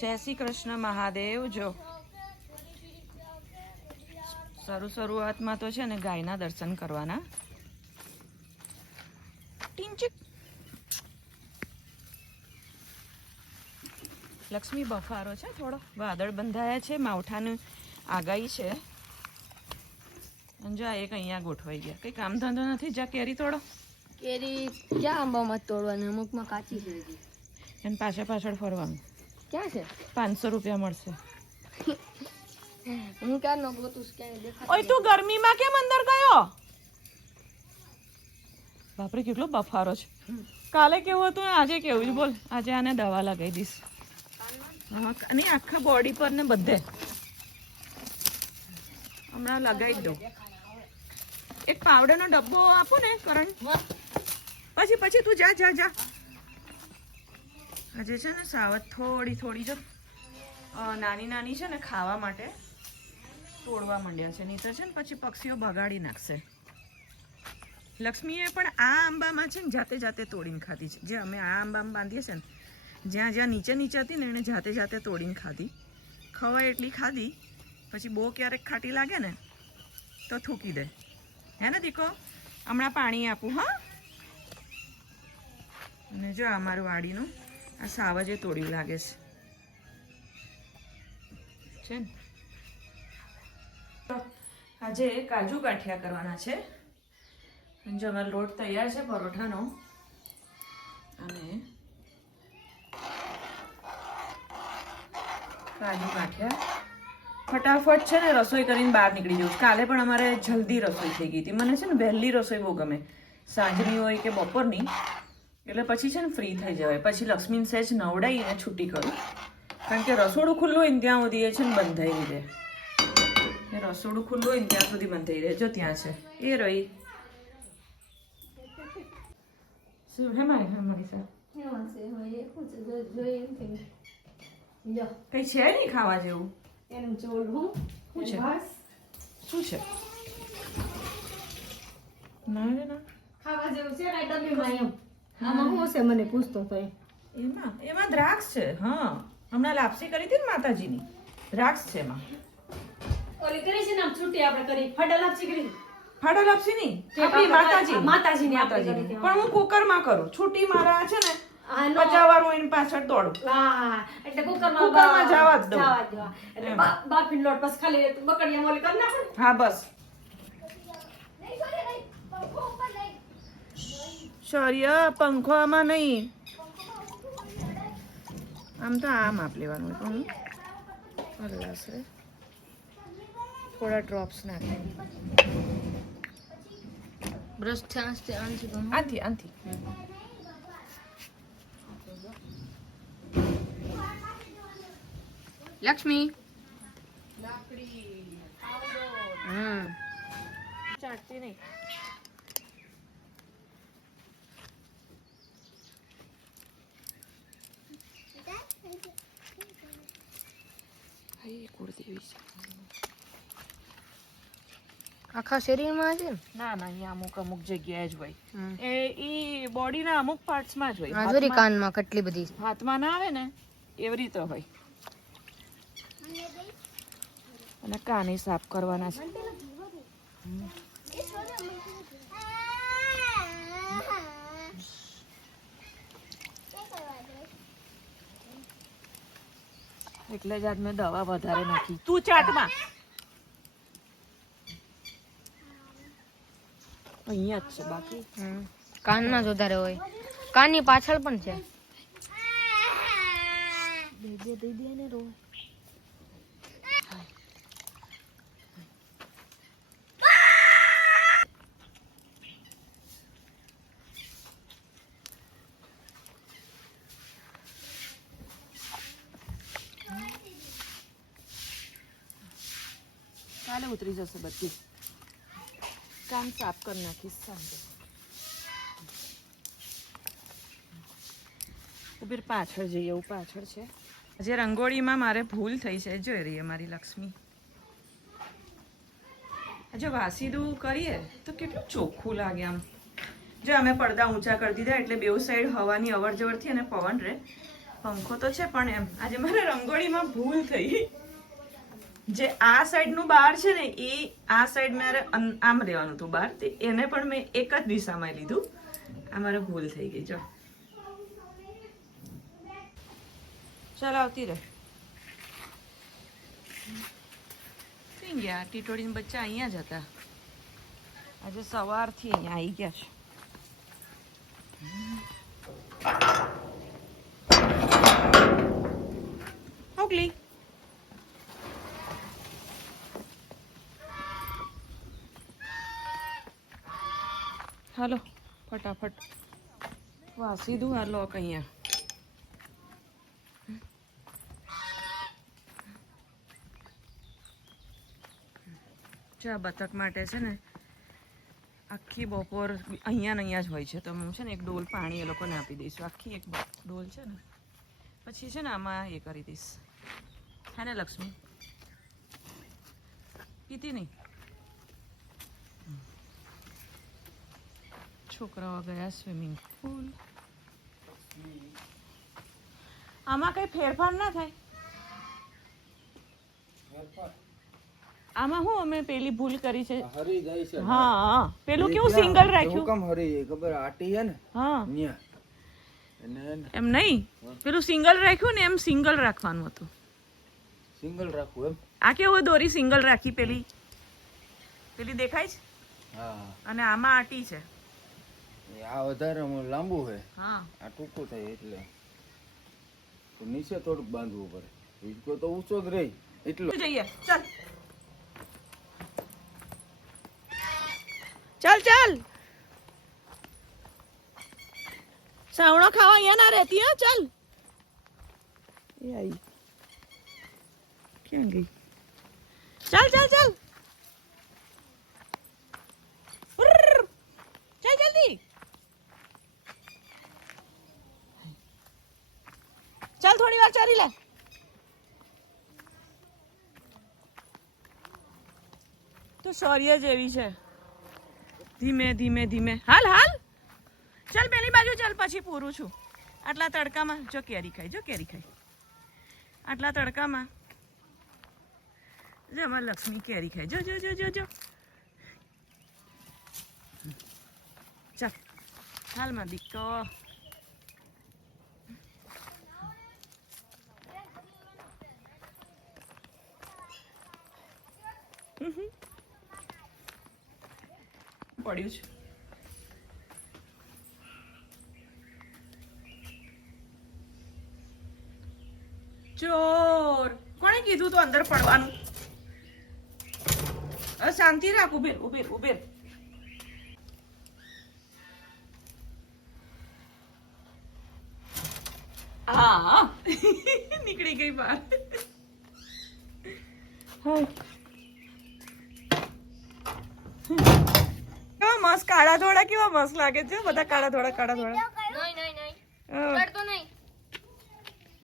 જય શ્રી કૃષ્ણ મહાદેવ. જો શરૂઆતમાં તો છે ને ગાયના દર્શન કરવાના. લક્ષ્મી બફારો છે, થોડો વાદળ બંધાયા છે, માવઠાની આગાહી છે. જો એક અહીંયા ગોઠવાઈ ગયા. કઈ કામ ધંધો નથી. જા કેરી તોડો. કેરી ક્યાં આંબામાં તોડવાની? અમુકમાં કાચી છે. એને પાછળ ફરવાનું. ક્યાં છે? 500 રૂપિયા મળશે. હું ક્યાં નો ગોતું ક્યાં દેખાય? ઓય તું ગરમીમાં કેમ અંદર ગયો? બાપરે કેટલો બફારો છે. કાલે કેવું હતું આજે કેવું છે બોલ. આજે આને દવા લગાવી દઈશ. અને આખા બોડી પર ને બધે હમણાં લગાવી દઉં. એક પાવડરનો ડબ્બો આપો ને કરણ. પછી તું જા. આજે છે ને સાવત થોડી જો નાની છે ને ખાવા માટે તોડવા માંડ્યા છે. નહીં તો છે ને પછી પક્ષીઓ બગાડી નાખશે. લક્ષ્મીએ પણ આ આંબામાં છે ને જાતે તોડીને ખાધી છે. જે અમે આ આંબામાં બાંધીએ છીએ ને જ્યાં નીચે હતી ને એને જાતે તોડીને ખાધી. ખવાય એટલી ખાધી. પછી બહુ ક્યારેક ખાટી લાગે ને તો થૂકી દે. હે ને દીકો? હમણાં પાણી આપું. હા. અને જો અમારું વાડીનું આ સાવજે તોડ્યું લાગે છે ને. આજે કાજુ ગાંઠિયા કરવાના છે. જો અમારો લોટ તૈયાર છે પરોઠાનો. અને કાજુ ગાંઠિયા ફટાફટ છે ને રસોઈ કરીને બહાર નીકળી જવું. કાલે પણ અમારે જલ્દી રસોઈ થઈ ગઈ હતી. મને છે ને વહેલી રસોઈ બહુ ગમે. સાંજની હોય કે બપોરની. એટલે પછી છે ને ફ્રી થઈ જવાય. પછી લક્ષ્મીને સહેજ નવડાવીને છૂટી કરું. કારણ કે રસોડું ખુલ્લું હોય ને ત્યાં સુધી એ છે ને બંધાઈ રહે. રસોડું ખુલ્લું હોય ને ત્યાં સુધી બંધાઈ રહે. જો ત્યાં છે એ રહી. શું હે મારી સાથે કઈ છે નહીં ખાવા જેવું? એનું ચોલ હું શું છે? ના ખાવા જેવું છે ને ડબ્બીમાં એમ. આમાં શું છે મને પૂછતો તો એમાં દ્રાક્ષ છે. હા હમણાં લાપસી કરી હતી ને માતાજીની. દ્રાક્ષ છે એમાં. ઓલી કરી છે ને આમ છૂટી આપણે કરી ફાડા લાપસી કરી. ફાડા લાપસી નહીં, આપણી માતાજીની. પણ હું કુકરમાં કરું. છૂટી મારા છે ને 50 વાર હું એની પાછળ દોડું. એટલે કુકરમાં જવા જ દઉં. એટલે બાફીનો લોટ બસ ખાલી બકડિયા મોલી કરી નાખો. હા બસ. શૌર્ય પંખો આમાં નહીં. આમ તો આમ આપ લેવાનું પણ હલાશે. થોડા ડ્રોપ્સ નાખે. બ્રશ આથી લક્ષ્મી ચાટતી નહીં. આખા શરીરમાં છે? ના અહીંયા અમુક જગ્યાએ જ હોય. એ બોડીના અમુક પાર્ટ્સમાં જ હોય. હાજરી કાનમાં કેટલી બધી હાથમાં ના આવે ને એવી રીતે હોય. અને કાને સાફ કરવાના છે. એટલે જ આજ મેં દવા વધારે નાખી. તું ચાટમાં અહીંયા જ છે. બાકી કાનમાં જ વધારે હોય. કાનની પાછળ પણ છે. દઈ દે ને રો. કાલે ઉતરી જશે બધી. કાન સાફ કરી નાખીશ સાંજે. ઉભી પાછળ જઈએ. એવું પાછળ છે. જે રંગોળીમાં મારે ભૂલ થઈ છે. જોઈ રહી મારી લક્ષ્મી. જો વાસીદું કરીએ તો કેટલું ચોખ્ખું લાગે આમ. જો અમે પડદા ઊંચા કરી દીધા એટલે બેઉ સાઈડ હવાની અવર જવરથી અને પવન રહે. પંખો તો છે પણ એમ આજે મારે રંગોળીમાં ભૂલ થઈ. જે આ સાઈડનું બાર છે ને એ આ સાઈડ મારે આમ રહેવાનું હતું બાર, તે એને પણ મેં એક જ દિશામાં લીધું. આ મારે ભૂલ થઈ ગઈ. જો ચાલ આવતી રહે. થઈ ગયા ટીટોડીના બચ્ચા અહીંયા જ હતા. આજે સવારથી અહીંયા આવી ગયા છે. ઓગલી હાલો ફટાફટ વાસી દઉં આ લોક અહીંયા. જો આ બતક માટે છે ને આખી બપોર અહીંયા ને અહીંયા જ હોય છે. તો હું છે ને એક ડોલ પાણી એ લોકોને આપી દઈશું. આખી એક ડોલ છે ને પછી છે ને આમાં એ કરી દઈશ. હે ને લક્ષ્મી? પીતી નહીં. છોકરાઓ ગયા સ્વિમિંગ પુલ. આમાં કઈ ફેરફાર ના થાય? આમાં હું અમે પેલી ભૂલ કરી છે. હરી જાય છે. હા પેલું કેવું સિંગલ રાખ્યું? કેમ હરી જાય ખબર? આટી છે ને હા ન્યા. એને એમ નહીં, પેલું સિંગલ રાખ્યું ને એમ સિંગલ રાખવાનું હતું. સિંગલ રાખવું એમ? આ કેવું દોરી સિંગલ રાખી પેલી પેલી દેખાય છે હા. અને આમાં આટી છે. આ વધારે લાંબુ છે, હા આ ટૂંકું થાય એટલે તો નીચે થોડુંક બાંધવું પડે. હિંચકો તો ઊંચો જ રહી એટલો. જઈએ ચાલ ચાલ ચાલ. સાવણો ખાવા અહીંયા ના રહેતી. હા ચાલ. એ આવી ક્યાં ગઈ? ચાલ ચાલ ચાલ ચાલ જલ્દી ચાલ. થોડી વાર ચાલી લે. તો શૌર્ય જેવી છે. ધીમે ધીમે ધીમે હાલ હાલ. ચાલ પેલી બાજુ ચાલ, પછી પૂરું છું. આટલા તડકામાં જો કેરી ખાય, જો કેરી ખાય. આટલા તડકામાં જો અમારી લક્ષ્મી કેરી ખાય. જો જો જો જો જો. ચાલ હાલમાં દીકરો. પડ્યું છે. ચોર કોણે કીધું તો અંદર પડવાનું? હવે શાંતિ રાખ. ઉભેર ઉભેર ઉભેર. હા નીકળી ગઈ બહાર. કેવા મસ્ત કાળા ધોળા, કેવા મસ્ત લાગે છે બધા કાળા ધોળા કાળા ધોળા. નહીં નહીં નહીં કરતો નહીં.